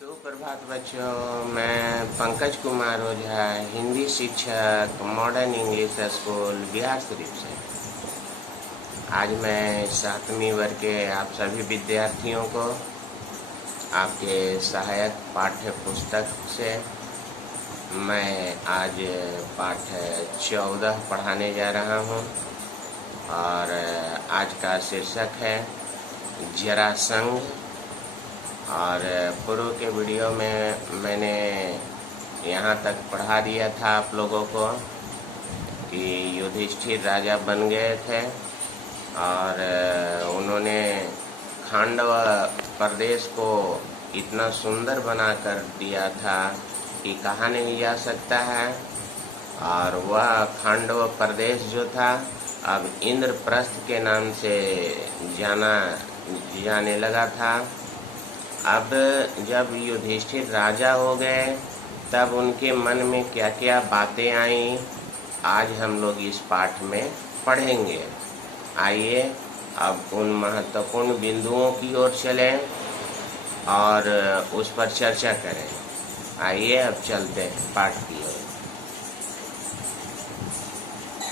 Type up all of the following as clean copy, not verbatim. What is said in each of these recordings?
सुप्रभात बच्चों, मैं पंकज कुमार ओझा, हिंदी शिक्षक, modern English school Bihar Sharif से। आज मैं 7वीं वर्ग के आप सभी विद्यार्थियों को आपके सहायक पाठ्य पुस्तक से मैं आज पाठ 14 पढ़ाने जा रहा हूँ और आज का शीर्षक है जरासंध। और पूर्व के वीडियो में मैंने यहाँ तक पढ़ा दिया था आप लोगों को कि युधिष्ठिर राजा बन गए थे और उन्होंने खांडव प्रदेश को इतना सुंदर बना कर दिया था कि कहा नहीं जा सकता है। और वह खांडव प्रदेश जो था अब इंद्रप्रस्थ के नाम से जाने लगा था। अब जब युधिष्ठिर राजा हो गए तब उनके मन में क्या क्या बातें आईं, आज हम लोग इस पाठ में पढ़ेंगे। आइए अब उन महत्वपूर्ण बिंदुओं की ओर चलें और उस पर चर्चा करें। आइए अब चलते हैं पाठ की ओर।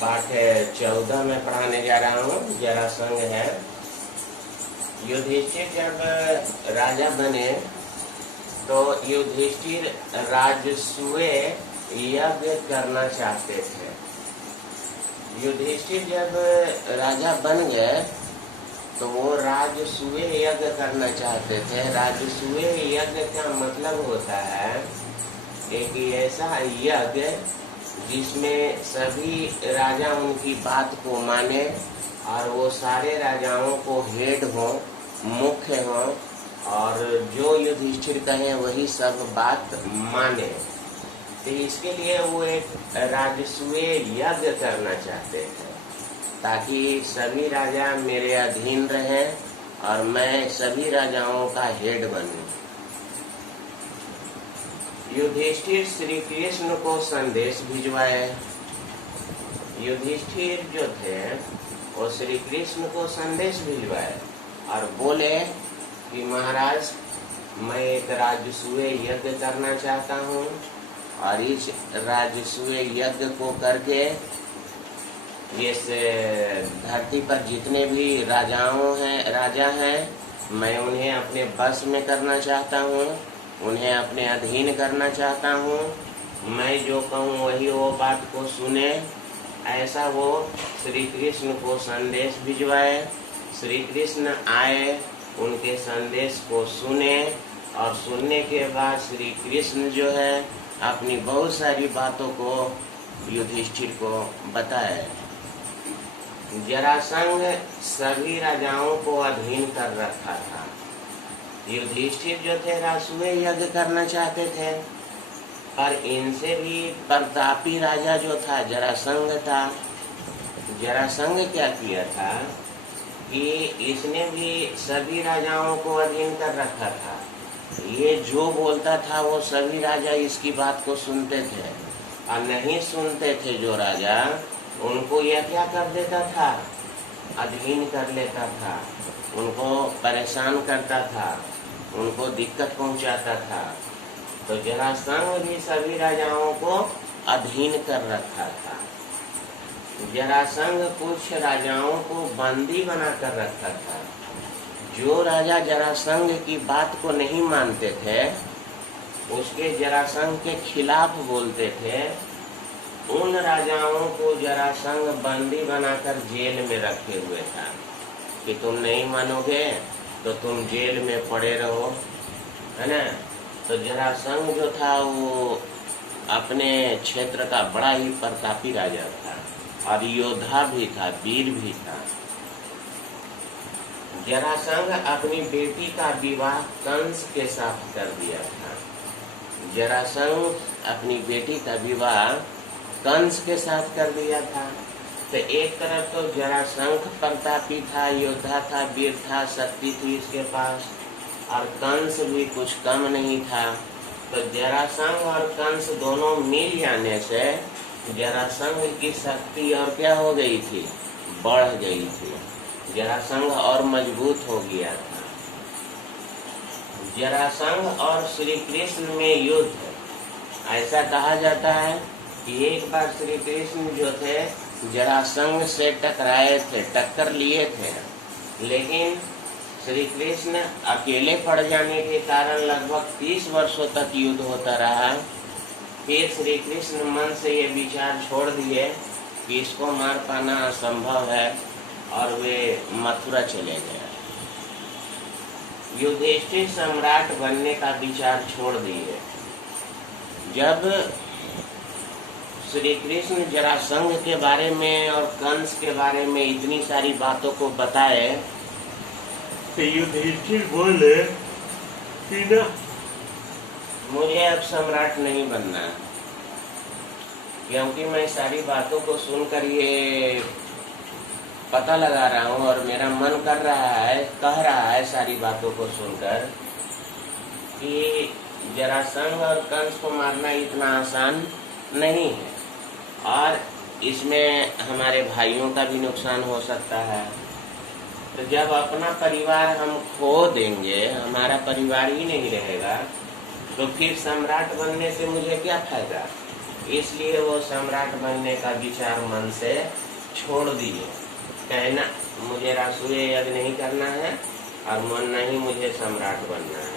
पाठ 14 में पढ़ाने जा रहा हूँ, जरासंध है। युधिष्ठिर जब राजा बने तो युधिष्ठिर राजसूय यज्ञ करना चाहते थे। युधिष्ठिर जब राजा बन गए तो वो राजसूय यज्ञ करना चाहते थे। राजसूय यज्ञ का मतलब होता है एक ऐसा यज्ञ जिसमें सभी राजा उनकी बात को माने और वो सारे राजाओं को हेड हो, मुख्य हो और जो युधिष्ठिर कहे वही सब बात माने। तो इसके लिए वो एक राजसूय यज्ञ करना चाहते थे ताकि सभी राजा मेरे अधीन रहें और मैं सभी राजाओं का हेड बनूं। युधिष्ठिर श्री कृष्ण को संदेश भिजवाए। युधिष्ठिर जो थे वो श्री कृष्ण को संदेश भिजवाए और बोले कि महाराज, मैं एक राजसूय यज्ञ करना चाहता हूँ और इस राजसूय यज्ञ को करके इस धरती पर जितने भी राजा हैं मैं उन्हें अपने बस में करना चाहता हूँ, उन्हें अपने अधीन करना चाहता हूँ। मैं जो कहूँ वही वो बात को सुने, ऐसा वो श्री कृष्ण को संदेश भिजवाए। श्री कृष्ण आए, उनके संदेश को सुने और सुनने के बाद श्री कृष्ण जो है अपनी बहुत सारी बातों को युधिष्ठिर को बताए। जरासंध सभी राजाओं को अधीन कर रखा था। युधिष्ठिर जो थे राजसूय यज्ञ करना चाहते थे और इनसे भी प्रतापी राजा जो था जरासंध था। जरासंध क्या किया था कि इसने भी सभी राजाओं को अधीन कर रखा था। ये जो बोलता था वो सभी राजा इसकी बात को सुनते थे और नहीं सुनते थे जो राजा, उनको यह क्या कर देता था, अधीन कर लेता था, उनको परेशान करता था, उनको दिक्कत पहुंचाता था। तो जरासंध भी सभी राजाओं को अधीन कर रखा था। जरासंध कुछ राजाओं को बंदी बना कर रखा था। जो राजा जरासंध की बात को नहीं मानते थे, उसके जरासंध के खिलाफ बोलते थे, उन राजाओं को जरासंध बंदी बनाकर जेल में रखे हुए था कि तुम नहीं मानोगे तो तुम जेल में पड़े रहो, है ना। तो जरासंध जो था वो अपने क्षेत्र का बड़ा ही प्रतापी राजा था और योद्धा भी था, वीर भी था। जरासंध अपनी बेटी का विवाह कंस के साथ कर दिया था। जरासंध अपनी बेटी का विवाह कंस के साथ कर दिया था। तो एक तरफ तो जरासंध प्रतापी था, योद्धा था, वीर था, शक्ति थी इसके पास, और कंस भी कुछ कम नहीं था। तो जरासंध और कंस दोनों मिल जाने से जरासंध की शक्ति और क्या हो गई थी, बढ़ गई थी। जरासंध और मजबूत हो गया था। जरासंध और श्री कृष्ण में युद्ध। ऐसा कहा जाता है कि एक बार श्री कृष्ण जो थे जरासंध से टकराए थे, टक्कर लिए थे, लेकिन श्री कृष्ण अकेले पड़ जाने के कारण लगभग 30 वर्षों तक युद्ध होता रहा। फिर श्री कृष्ण मन से ये विचार छोड़ दिए कि इसको मार पाना असंभव है और वे मथुरा चले गए। युधिष्ठिर सम्राट बनने का विचार छोड़ दिए। जब श्री कृष्ण जरासंध के बारे में और कंस के बारे में इतनी सारी बातों को बताए तो युधिष्ठिर बोले कि ना, मुझे अब सम्राट नहीं बनना, क्योंकि मैं सारी बातों को सुनकर ये पता लगा रहा हूँ और मेरा मन कर रहा है, कह रहा है सारी बातों को सुनकर कि जरासंध और कंस को मारना इतना आसान नहीं है और इसमें हमारे भाइयों का भी नुकसान हो सकता है। तो जब अपना परिवार हम खो देंगे, हमारा परिवार ही नहीं रहेगा, तो फिर सम्राट बनने से मुझे क्या फायदा। इसलिए वो सम्राट बनने का विचार मन से छोड़ दिए। कहना मुझे रासुए यज्ञ नहीं करना है और मन नहीं मुझे सम्राट बनना है।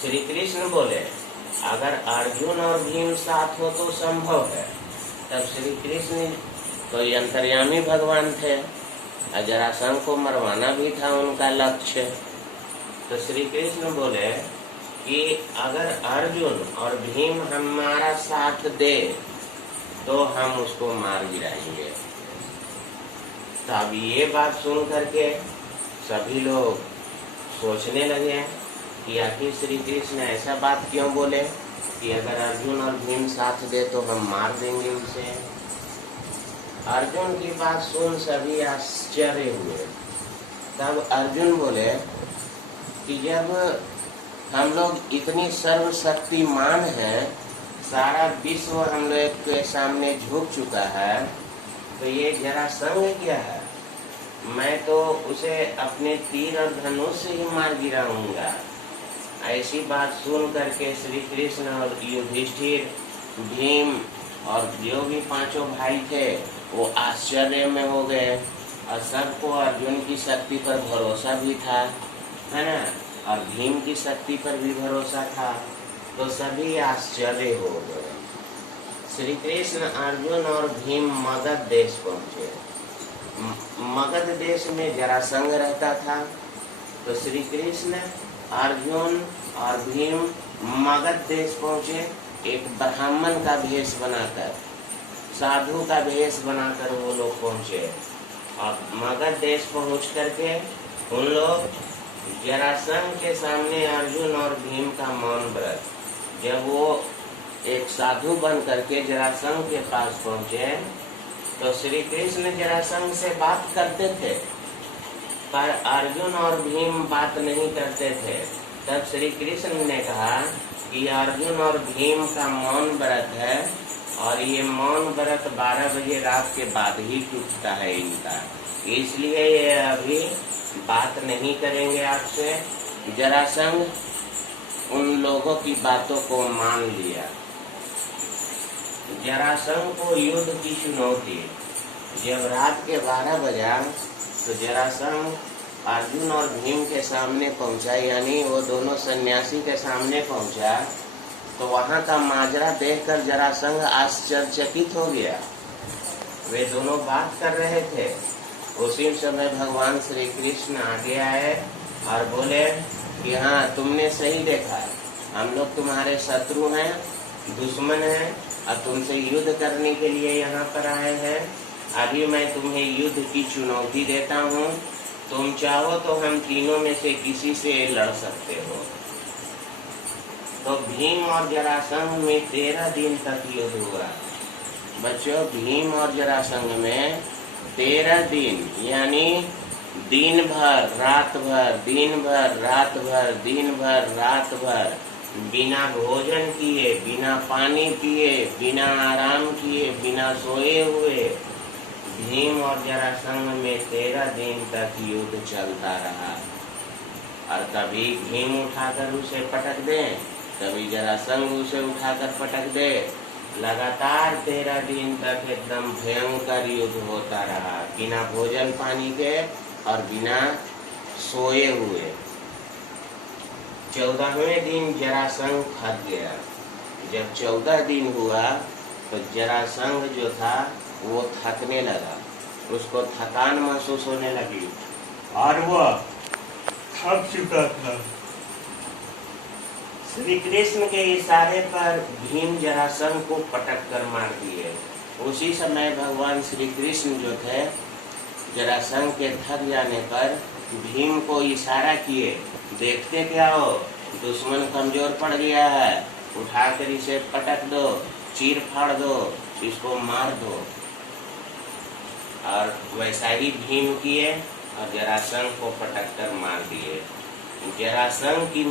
श्री कृष्ण बोले अगर अर्जुन और भीम साथ हो तो संभव है। तब श्री कृष्ण कोई अंतर्यामी भगवान थे, जरासंध को मरवाना भी था उनका लक्ष्य। तो श्री कृष्ण बोले कि अगर अर्जुन और भीम हमारा साथ दे तो हम उसको मार गिराएंगे। तो अब ये बात सुन करके सभी लोग सोचने लगे कि आखिर श्री कृष्ण ऐसा बात क्यों बोले कि अगर अर्जुन और भीम साथ दे तो हम मार देंगे उसे। अर्जुन की बात सुन सभी आश्चर्य हुए। तब अर्जुन बोले कि जब हम लोग इतनी सर्वशक्तिमान हैं, सारा विश्व हम लोग के सामने झुक चुका है, तो ये जरासंध क्या है। मैं तो उसे अपने तीर और धनुष से ही मार गिराऊंगा। ऐसी बात सुन करके श्री कृष्ण और युधिष्ठिर, भीम और जो भी पांचों भाई थे वो आश्चर्य में हो गए और सबको अर्जुन की शक्ति पर भरोसा भी था, है ना, और भीम की शक्ति पर भी भरोसा था। तो सभी आश्चर्य हो गए। श्री कृष्ण, अर्जुन और भीम मगध देश पहुंचे। मगध देश में जरासंध रहता था। तो श्री कृष्ण, अर्जुन और भीम मगध देश पहुंचे। एक ब्राह्मण का भेष बनाकर, साधु का भेष बनाकर वो लोग पहुंचे। और मगध देश पहुंच करके उन लोग जरासंध के सामने अर्जुन और भीम का मौन व्रत, जब वो एक साधु बन करके जरासंध के पास पहुंचे तो श्री कृष्ण जरासंध से बात करते थे पर अर्जुन और भीम बात नहीं करते थे। तब श्री कृष्ण ने कहा कि अर्जुन और भीम का मौन व्रत है और ये मौन व्रत 12 बजे रात के बाद ही टूटता है इनका, इसलिए ये अभी बात नहीं करेंगे आपसे। जरासंध उन लोगों की बातों को मान लिया। जरासंध को युद्ध की चुनौती। जब रात के 12 बजा तो जरासंध अर्जुन और भीम के सामने पहुंचा, यानी वो दोनों सन्यासी के सामने पहुंचा। तो वहां का माजरा देखकर जरासंध आश्चर्यचकित हो गया। वे दोनों बात कर रहे थे। उसी समय भगवान श्री कृष्ण आगे आए और बोले कि हाँ, तुमने सही देखा, हम लोग तुम्हारे शत्रु हैं, दुश्मन हैं और तुमसे युद्ध करने के लिए यहाँ पर आए हैं। अभी मैं तुम्हें युद्ध की चुनौती देता हूँ, तुम चाहो तो हम तीनों में से किसी से लड़ सकते हो। तो भीम और जरासंध में 13 दिन तक युद्ध हुआ। बच्चों, भीम और जरासंध में 13 दिन, यानी दिन भर रात भर, दिन भर रात भर, दिन भर रात भर, बिना भोजन किए, बिना पानी पिए, बिना आराम किए, बिना सोए हुए भीम और जरासंध में 13 दिन तक युद्ध चलता रहा। और कभी भीम उठाकर उसे पटक दे, कभी जरासंध उसे उठाकर पटक दे। लगातार 13 दिन तक एकदम भयंकर युद्ध होता रहा, बिना भोजन पानी के और बिना सोए हुए। 14वें दिन जरासंध थक गया। जब 14 दिन हुआ तो जरासंध जो था वो थकने लगा, उसको थकान महसूस होने लगी और वो थक चुका था। श्री कृष्ण के इशारे पर भीम जरासंध को पटक कर मार दिए। उसी समय भगवान श्री कृष्ण जो थे, जरासंध के थक जाने पर भीम को इशारा किए, देखते क्या हो, दुश्मन कमजोर पड़ गया है, उठाकर इसे पटक दो, चीर फाड़ दो, इसको मार दो। और वैसा ही भीम किए और जरासंध को पटक कर मार दिए। जरासंध की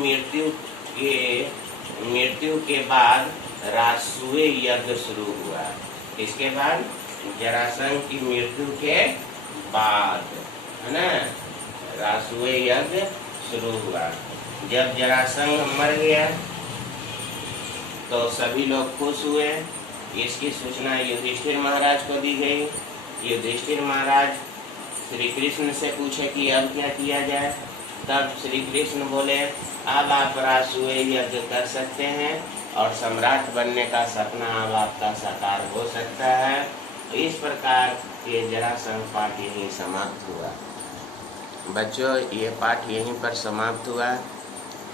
मृत्यु के बाद राजसूय यज्ञ शुरू हुआ। इसके बाद जरासंध की मृत्यु के बाद, है ना, राजसूय यज्ञ शुरू हुआ। जब जरासंध मर गया तो सभी लोग खुश हुए। इसकी सूचना युधिष्ठिर महाराज को दी गई। युधिष्ठिर महाराज श्री कृष्ण से पूछे कि अब क्या किया जाए। तब श्री कृष्ण बोले, अब आप राजसूय यज्ञ कर सकते हैं और सम्राट बनने का सपना अब आपका साकार हो सकता है। इस प्रकार ये जरासंध पाठ यहीं समाप्त हुआ। बच्चों, ये पाठ यहीं पर समाप्त हुआ।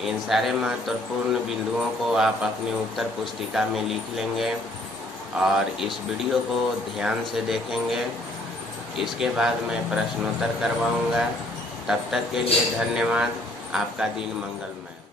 इन सारे महत्वपूर्ण बिंदुओं को आप अपनी उत्तर पुस्तिका में लिख लेंगे और इस वीडियो को ध्यान से देखेंगे। इसके बाद मैं प्रश्नोत्तर करवाऊंगा। तब तक के लिए धन्यवाद। आपका दिन मंगलमय।